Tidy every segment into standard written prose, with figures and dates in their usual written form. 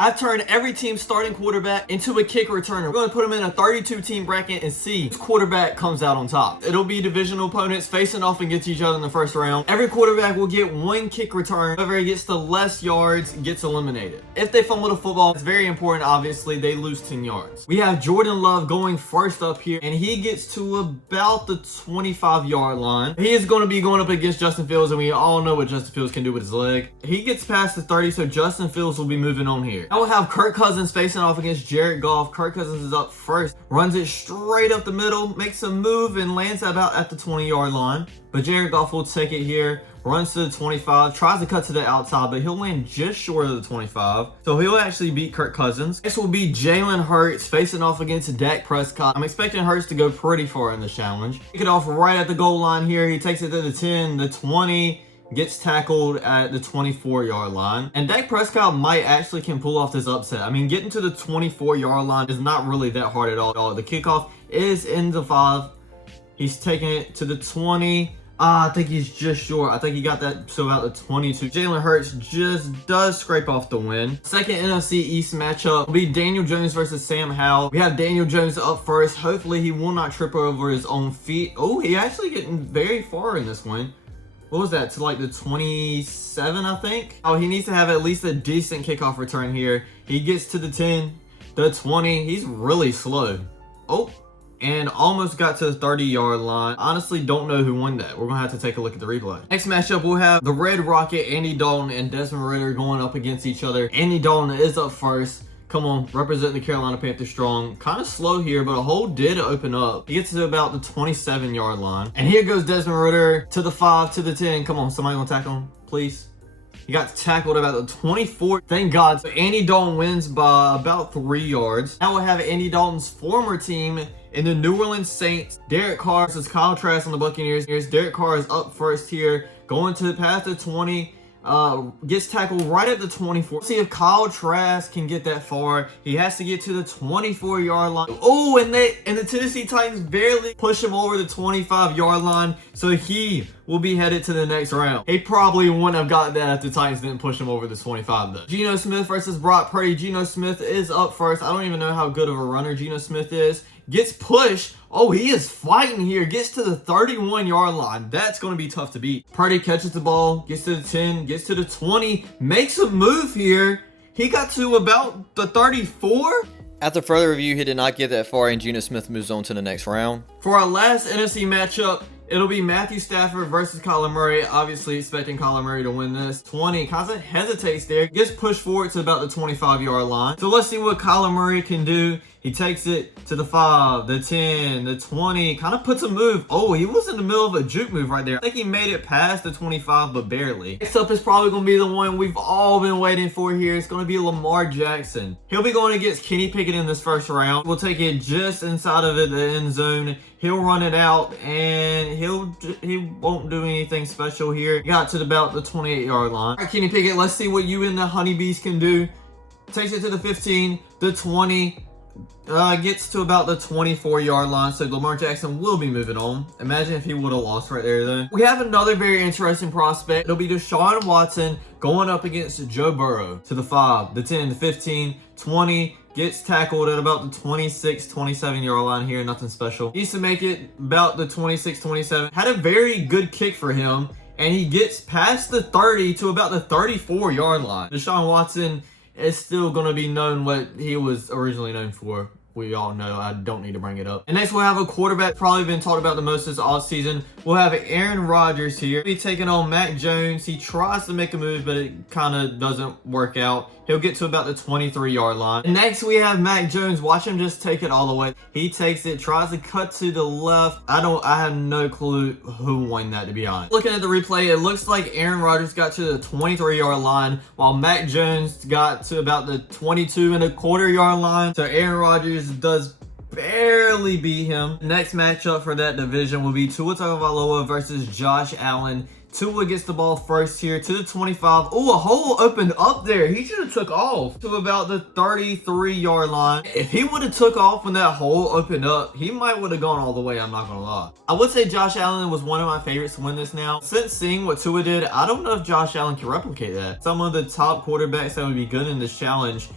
I've turned every team's starting quarterback into a kick returner. We're going to put them in a 32-team bracket and see which quarterback comes out on top. It'll be divisional opponents facing off against each other in the first round. Every quarterback will get one kick return. Whoever gets the less yards gets eliminated. If they fumble the football, it's very important, obviously, they lose 10 yards. We have Jordan Love going first up here, and he gets to about the 25-yard line. He is going to be going up against Justin Fields, and we all know what Justin Fields can do with his leg. He gets past the 30, so Justin Fields will be moving on here. I will have Kirk Cousins facing off against Jared Goff. Kirk Cousins is up first, runs it straight up the middle, makes a move, and lands about at the 20-yard line. But Jared Goff will take it here, runs to the 25, tries to cut to the outside, but he'll land just short of the 25. So he'll actually beat Kirk Cousins. Next will be Jalen Hurts facing off against Dak Prescott. I'm expecting Hurts to go pretty far in the challenge. Kick it off right at the goal line here. He takes it to the 10, the 20, gets tackled at the 24-yard line. And Dak Prescott might actually can pull off this upset. I mean, getting to the 24-yard line is not really that hard at all. The kickoff is in the 5. He's taking it to the 20. I think he's just short. I think he got that to about the 22. Jalen Hurts just does scrape off the win. Second NFC East matchup will be Daniel Jones versus Sam Howell. We have Daniel Jones up first. Hopefully he will not trip over his own feet. Oh, he actually getting very far in this one. What was that? To like the 27, I think? Oh, he needs to have at least a decent kickoff return here. He gets to the 10, the 20. He's really slow. Oh. And almost got to the 30-yard line. Honestly, don't know who won that. We're going to have to take a look at the replay. Next matchup, we'll have the Red Rocket, Andy Dalton, and Desmond Ridder going up against each other. Andy Dalton is up first. Come on, representing the Carolina Panthers strong. Kind of slow here, but a hole did open up. He gets to about the 27-yard line. And here goes Desmond Ridder to the 5, to the 10. Come on, somebody going to tackle him, please. He got tackled about the 24. Thank God. So Andy Dalton wins by about 3 yards. Now we'll have Andy Dalton's former team in the New Orleans Saints. Derek Carr versus Kyle Trask on the Buccaneers. Derek Carr is up first here, going to past the 20. Gets tackled right at the 24. See if Kyle Trask can get that far. He has to get to the 24-yard line. Oh, and the Tennessee Titans barely push him over the 25-yard line, so he will be headed to the next round. He probably wouldn't have gotten that if the Titans didn't push him over the 25 though. Geno Smith versus Brock Purdy. Geno Smith is up first. I don't even know how good of a runner Geno Smith is. Gets pushed. Oh, he is fighting here. Gets to the 31-yard line. That's going to be tough to beat. Purdy catches the ball. Gets to the 10. Gets to the 20. Makes a move here. He got to about the 34. After further review, he did not get that far, and Geno Smith moves on to the next round. For our last NFC matchup, it'll be Matthew Stafford versus Kyler Murray. Obviously expecting Kyler Murray to win this. 20, kind of hesitates there. Gets pushed forward to about the 25-yard line. So let's see what Kyler Murray can do. He takes it to the 5, the 10, the 20, kind of puts a move. Oh, he was in the middle of a juke move right there. I think he made it past the 25, but barely. Next up is probably going to be the one we've all been waiting for here. It's going to be Lamar Jackson. He'll be going against Kenny Pickett in this first round. We'll take it just inside of the end zone. He'll run it out, and he won't do anything special here. Got to about the 28-yard line. All right, Kenny Pickett, let's see what you and the Honeybees can do. Takes it to the 15, the 20, gets to about the 24-yard line, so Lamar Jackson will be moving on. Imagine if he would have lost right there, though. We have another very interesting prospect. It'll be Deshaun Watson going up against Joe Burrow to the 5, the 10, the 15, 20, gets tackled at about the 26, 27-yard line here. Nothing special. He used to make it about the 26, 27. Had a very good kick for him, and he gets past the 30 to about the 34-yard line. Deshaun Watson is still going to be known what he was originally known for. We all know. I don't need to bring it up. And next we'll have a quarterback probably been talked about the most this offseason. We'll have Aaron Rodgers here. He'll be taking on Mac Jones. He tries to make a move, but it kind of doesn't work out. He'll get to about the 23-yard line. And next we have Mac Jones. Watch him just take it all the way. He takes it, tries to cut to the left. I have no clue who won that, to be honest. Looking at the replay, it looks like Aaron Rodgers got to the 23-yard line, while Mac Jones got to about the 22.25-yard line. So Aaron Rodgers does barely beat him. Next matchup for that division will be Tua Tagovailoa versus Josh Allen. Tua gets the ball first here to the 25. Oh, a hole opened up there. He should have took off to about the 33-yard line. If he would have took off when that hole opened up, he might would have gone all the way, I'm not going to lie. I would say Josh Allen was one of my favorites to win this now. Since seeing what Tua did, I don't know if Josh Allen can replicate that. Some of the top quarterbacks that would be good in this challenge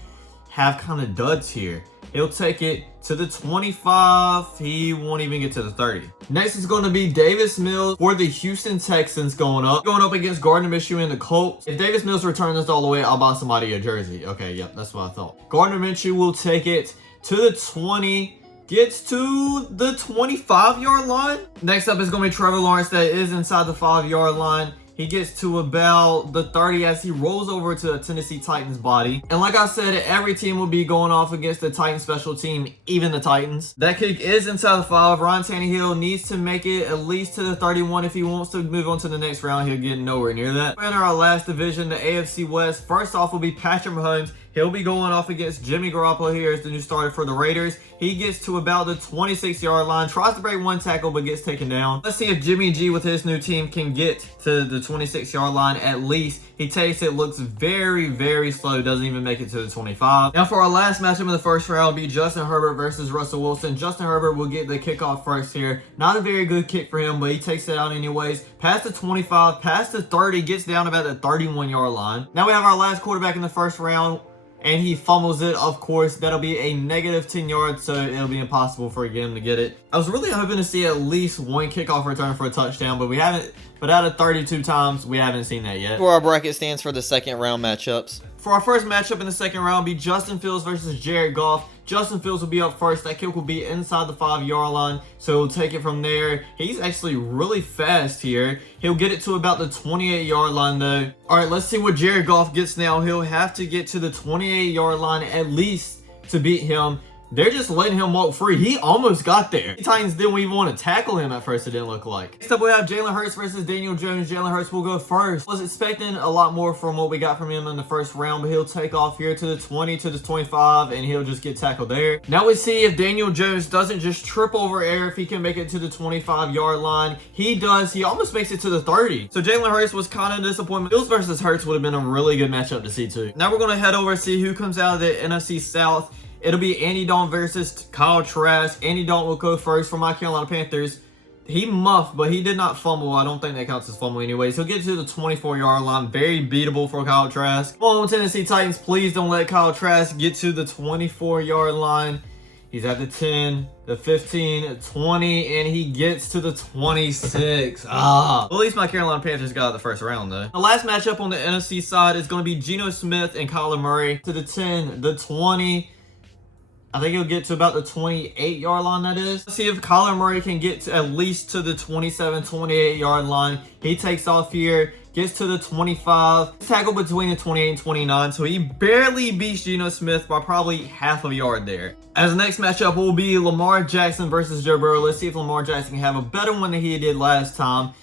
have kind of duds here. He'll take it to the 25. He won't even get to the 30. Next is going to be Davis Mills for the Houston Texans going up against Gardner Minshew and the Colts. If Davis Mills returns this all the way, I'll buy somebody a jersey. Okay, yep, that's what I thought. Gardner Minshew will take it to the 20. Gets to the 25-yard line. Next up is going to be Trevor Lawrence that is inside the 5-yard line. He gets to about the 30 as he rolls over to the Tennessee Titans body. And like I said, every team will be going off against the Titans special team, even the Titans. That kick is inside the 5. Ryan Tannehill needs to make it at least to the 31 if he wants to move on to the next round. He'll get nowhere near that. In our last division, the AFC West, first off will be Patrick Mahomes. He'll be going off against Jimmy Garoppolo here as the new starter for the Raiders. He gets to about the 26-yard line, tries to break one tackle, but gets taken down. Let's see if Jimmy G with his new team can get to the 26-yard line at least. He takes it, looks very, very slow, doesn't even make it to the 25. Now for our last matchup in the first round will be Justin Herbert versus Russell Wilson. Justin Herbert will get the kickoff first here. Not a very good kick for him, but he takes it out anyways. Past the 25, past the 30, gets down about the 31-yard line. Now we have our last quarterback in the first round, and he fumbles it. Of course, that'll be a negative 10 yards, so it'll be impossible for him to get it. I was really hoping to see at least one kickoff return for a touchdown, but we haven't. But out of 32 times, we haven't seen that yet. For our bracket stands for the second round matchups. For our first matchup in the second round will be Justin Fields versus Jared Goff. Justin Fields will be up first. That kick will be inside the 5-yard line, so he'll take it from there. He's actually really fast here. He'll get it to about the 28-yard line though. All right, let's see what Jared Goff gets now. He'll have to get to the 28-yard line at least to beat him. They're just letting him walk free. He almost got there. The Titans didn't even want to tackle him at first, it didn't look like. Next up, we have Jalen Hurts versus Daniel Jones. Jalen Hurts will go first. Was expecting a lot more from what we got from him in the first round, but he'll take off here to the 20, to the 25, and he'll just get tackled there. Now we see if Daniel Jones doesn't just trip over air, if he can make it to the 25-yard line. He does. He almost makes it to the 30. So Jalen Hurts was kind of a disappointment. Fields versus Hurts would have been a really good matchup to see too. Now we're going to head over and see who comes out of the NFC South. It'll be Andy Dalton versus Kyle Trask. Andy Dalton will go first for my Carolina Panthers. He muffed, but he did not fumble. I don't think that counts as fumble anyways. He'll get to the 24-yard line. Very beatable for Kyle Trask. Come on, Tennessee Titans, please don't let Kyle Trask get to the 24-yard line. He's at the 10, the 15, 20, and he gets to the 26. Well, at least my Carolina Panthers got out the first round, though. The last matchup on the NFC side is going to be Geno Smith and Kyler Murray. To the 10, the 20. I think he'll get to about the 28-yard line, that is. Let's see if Kyler Murray can get to at least to the 27, 28-yard line. He takes off here, gets to the 25. Tackle between the 28 and 29, so he barely beats Geno Smith by probably half a yard there. As the next matchup will be Lamar Jackson versus Joe Burrow. Let's see if Lamar Jackson can have a better one than he did last time.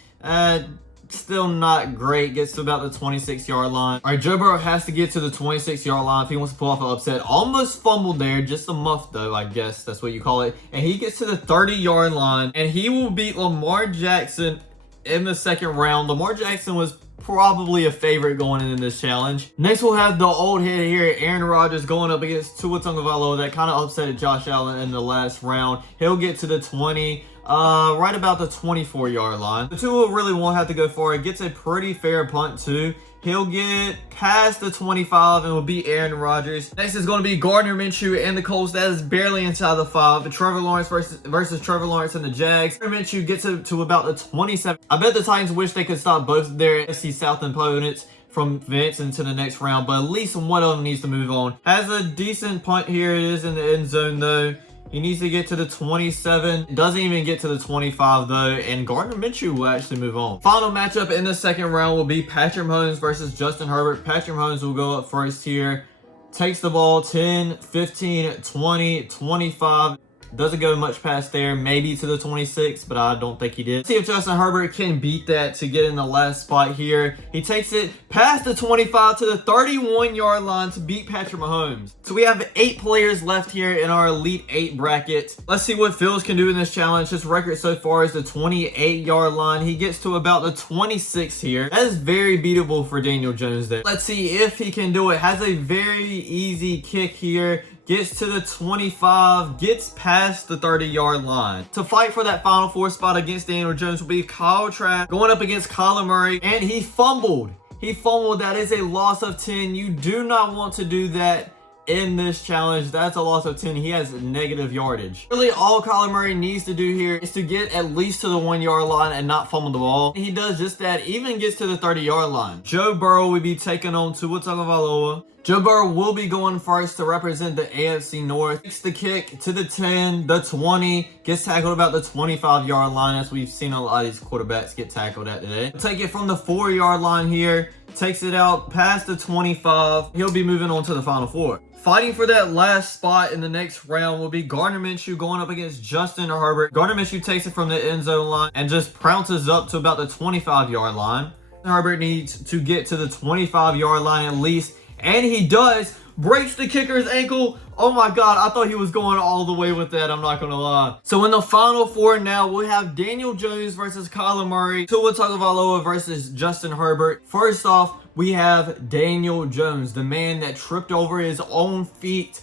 Still not great. Gets to about the 26-yard line. All right, Joe Burrow has to get to the 26-yard line if he wants to pull off an upset. Almost fumbled there. Just a muff, though, I guess that's what you call it. And he gets to the 30-yard line, and he will beat Lamar Jackson in the second round. Lamar Jackson was probably a favorite going into this challenge. Next, we'll have the old head here, Aaron Rodgers, going up against Tua Tagovailoa. That kind of upset Josh Allen in the last round. He'll get to the 20. Right about the 24-yard line. The Tua really won't have to go far. It gets a pretty fair punt too. He'll get past the 25 and will beat Aaron Rodgers. Next is going to be Gardner Minshew and the Colts. That is barely inside the 5. But Trevor Lawrence versus Trevor Lawrence and the Jags. Gardner Minshew gets to about the 27. I bet the Titans wish they could stop both of their NFC South opponents from advancing to the next round, but at least one of them needs to move on. Has a decent punt here. It is in the end zone though. He needs to get to the 27. Doesn't even get to the 25 though. And Gardner Minshew will actually move on. Final matchup in the second round will be Patrick Mahomes versus Justin Herbert. Patrick Mahomes will go up first here. Takes the ball 10, 15, 20, 25. Doesn't go much past there, maybe to the 26, but I don't think he did. Let's see if Justin Herbert can beat that to get in the last spot here. He takes it past the 25 to the 31-yard line to beat Patrick Mahomes. So we have 8 players left here in our Elite 8 bracket. Let's see what Fields can do in this challenge. His record so far is the 28-yard line. He gets to about the 26 here. That is very beatable for Daniel Jones there. Let's see if he can do it. Has a very easy kick here. Gets to the 25, gets past the 30-yard line. To fight for that Final Four spot against Daniel Jones will be Kyle Trask going up against Kyler Murray, and he fumbled. He fumbled. That is a loss of 10. You do not want to do that in this challenge. That's a loss of 10. He has negative yardage. Really, all Kyler Murray needs to do here is to get at least to the 1-yard line and not fumble the ball. He does just that, even gets to the 30-yard line. Joe Burrow will be taking on Tua Tagovailoa. Joe Burrow will be going first to represent the AFC North. Takes the kick to the 10, the 20, gets tackled about the 25-yard line, as we've seen a lot of these quarterbacks get tackled at today. Take it from the 4-yard line here, takes it out past the 25. He'll be moving on to the Final Four. Fighting for that last spot in the next round will be Gardner Minshew going up against Justin Herbert. Gardner Minshew takes it from the end zone line and just prounces up to about the 25-yard line. Herbert needs to get to the 25-yard line at least, and he does. Breaks the kicker's ankle. Oh my god, I thought he was going all the way with that, I'm not gonna lie. So in the Final Four now, we have Daniel Jones versus Kyler Murray, Tua Tagovailoa versus Justin Herbert. First off, we have Daniel Jones, the man that tripped over his own feet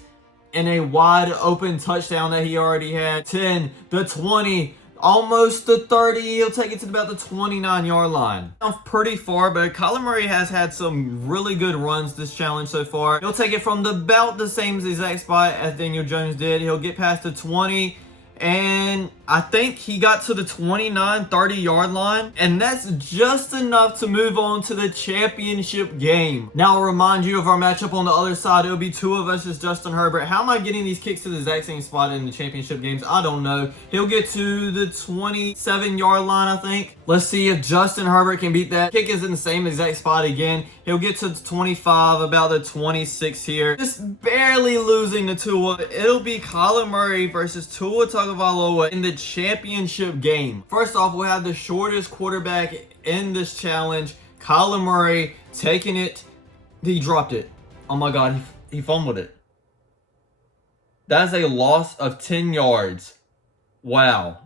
in a wide open touchdown that he already had. 10, the 20, almost the 30. He'll take it to about the 29-yard line. Pretty far, but Kyler Murray has had some really good runs this challenge so far. He'll take it from about the same exact spot as Daniel Jones did. He'll get past the 20, and I think he got to the 29, 30-yard line, and that's just enough to move on to the championship game. Now, I'll remind you of our matchup on the other side. It'll be Tua versus Justin Herbert. How am I getting these kicks to the exact same spot in the championship games? I don't know. He'll get to the 27-yard line, I think. Let's see if Justin Herbert can beat that. Kick is in the same exact spot again. He'll get to the 25, about the 26 here. Just barely losing to Tua. It'll be Kyler Murray versus Tua Tagovailoa in the championship game. First off, we'll have the shortest quarterback in this challenge, Kyler Murray, taking it. He dropped it. Oh my god, he fumbled it. That's a loss of 10 yards. Wow.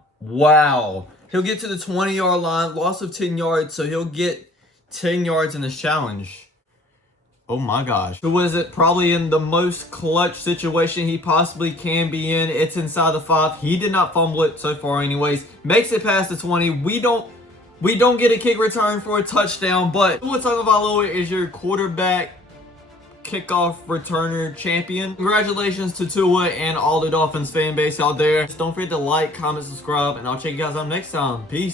He'll get to the 20-yard line, loss of 10 yards, so he'll get 10 yards in this challenge. Oh my gosh. Who was it? Probably in the most clutch situation he possibly can be in. It's inside the 5. He did not fumble it so far anyways. Makes it past the 20. We don't get a kick return for a touchdown, but Tua Tagovailoa is your quarterback kickoff returner champion. Congratulations to Tua and all the Dolphins fan base out there. Just don't forget to like, comment, subscribe, and I'll check you guys out next time. Peace.